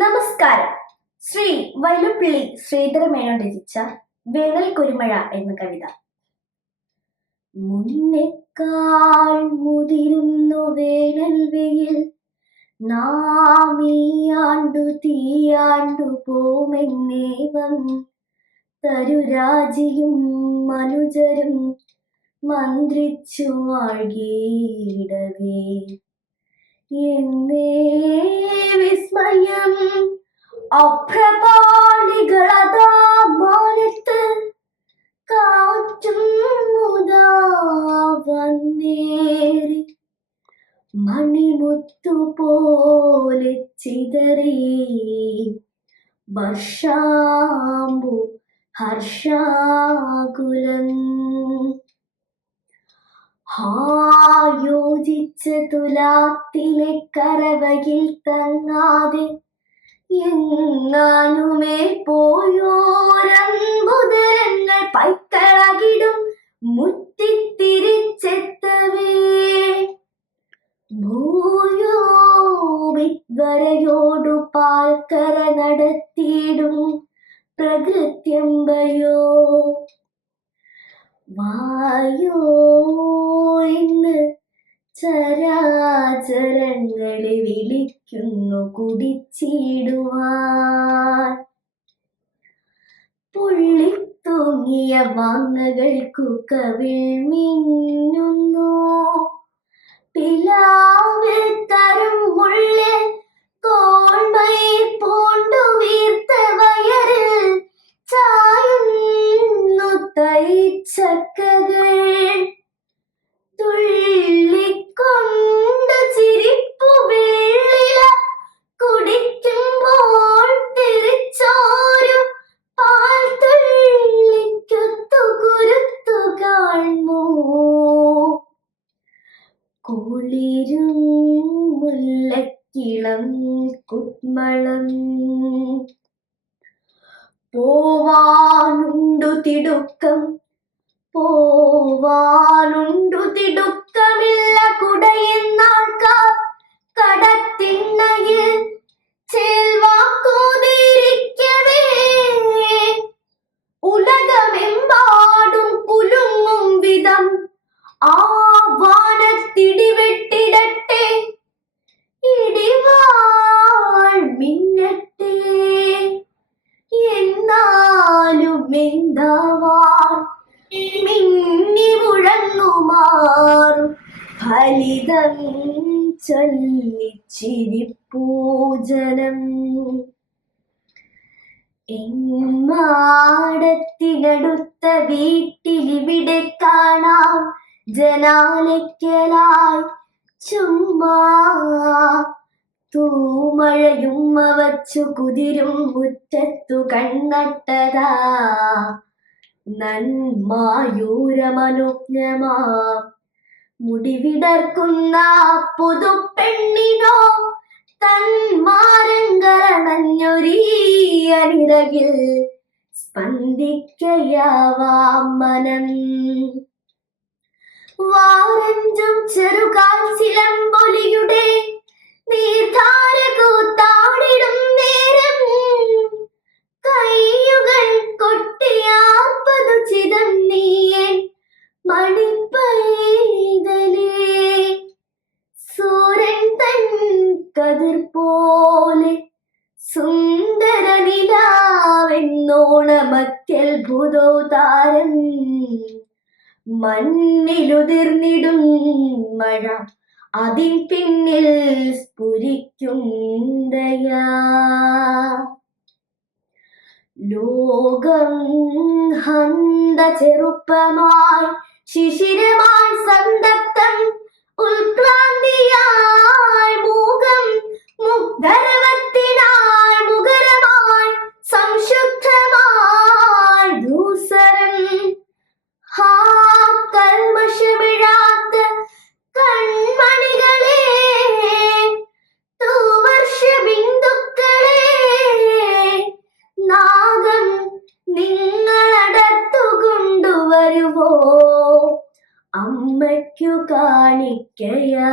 നമസ്കാരം. ശ്രീ വൈലപ്പിള്ളി ശ്രീധരമേനോൻ രചിച്ച വേനൽ കുരുമഴ എന്ന കവിത. മുന്നെക്കാൾ മുതിരുന്നു വേനൽ വെയിൽ, നാമീയാണ്ടു തീയാണ്ടു പോമെന്നേവം തരുരാജിയും മനുജരും മന്ത്രിച്ചു വാഴ്കിയിടവേ. എന്നേ വിസ്മയം അഭ്രപാളികളതാ മാനത്ത്, കാറ്റും മുതാ വന്നേറി മണിമുത്തു പോലെ ചിതറി വർഷാംബു ഹർഷാകുലം. യോജിച്ച തുലാത്തിലെ കരവയിൽ തങ്ങാതെ എങ്ങാനുമേ പോയോരമ്പുതരങ്ങൾ പൈക്കളകിടും മുറ്റിത്തിരിച്ചെത്തവേ. ഭൂയോ വിദ്വരയോടു പാൽക്കര നടത്തിയിടും പ്രകൃത്യമ്പയോ. വായോ ഇന്ന് ചരാചരങ്ങളെ വിളിക്കുന്നു കുടിച്ചിടുവാൻ. പൊള്ളിത്തൂങ്ങിയ മാങ്ങകൾക്കു കവിൾ മിന്നുന്നു, പിലാവിൽ തരുമുള്ളിൽ കോൾമൈ പൂണ്ടു വീർത്ത വയറിൽ ചായുന്നു തൈച്ചക്കകൾ. തുള്ളിക്കൊണ്ട് ചിരിപ്പു വെള്ളില കുടിക്കുമ്പോൾ തിരിച്ചോരു പാൽ തുള്ളിക്കൊത്തു കുരുത്തു കാണൂ. കുളിരും മുല്ലക്കിളം കുട്മളം പോവാനുണ്ടു തിടുക്കം, പോവാനുണ്ടു തിടുക്കമില്ല കുടയെന്നാൾക്കാർ കടത്തിണ്ണയിൽ ചേൽവാക്കൂതിരിക്കവേ. ഉലകമെമ്പാടും കുലുങ്ങും വിധം ആ വാനത്തിടിവെട്ടിടട്ടെ, ഇടിവാൾ മിന്നട്ടെ. എന്നാലും എന്താവാൻ മിന്നി മുഴങ്ങുമാറും ഫലിതം ചൊല്ലിച്ചിരിപ്പൂജനം. എമ്മാടത്തിനടുത്ത വീട്ടിലിവിടെ കാണാം ജനാലയ്ക്കലായി ചുമ്മാ തൂമഴയുമ്മ വച്ചു കുതിരും മുറ്റത്തു കണ്ണട്ടതാ നന്മായൂരമനുജ്ഞമാ. മുടിവിടർക്കുന്ന പുതുപ്പെണ്ണിനോ തന്മാരങ്കരണഞ്ഞൊരീയനിറകിൽ സ്പന്ദിക്കയാവാം മനം. വാരഞ്ചും ചെറുകാൽ ചിലമ്പൊലിയുടെ നീർധാര കൂത്താടിടും നേരം, കയ്യുകൾ കൊട്ടിയാർപ്പതു ചിതം നീയൻ മണിപ്പൈതലേ. സൂര്യൻ തൻ കതിർ പോലെ സുന്ദര നിലാവെന്നോണമത്യത്ഭുതോതാരം, മണ്ണിലുതിർന്നിടും മഴ അതിൻ പിന്നിൽ സ്ഫുരിക്കും ദയാ. ലോകം ഹന്ത ചെറുപ്പമായി ശിശിരമായി സന്തപ്തം, ഉത്ക്രാന്തിയായി മൂകം മുഗ്ധരവത്തിനായി മുഖരമായി സംശുദ്ധമായി ധൂസരം. കൽമഷമിഴാത്ത കൺമണികളെ, തൂവർഷ ബിന്ദുക്കളെ, നാഗം നിങ്ങളടർത്തു കൊണ്ടുവരുവോ അമ്മയ്ക്കു കാണിക്കയാ.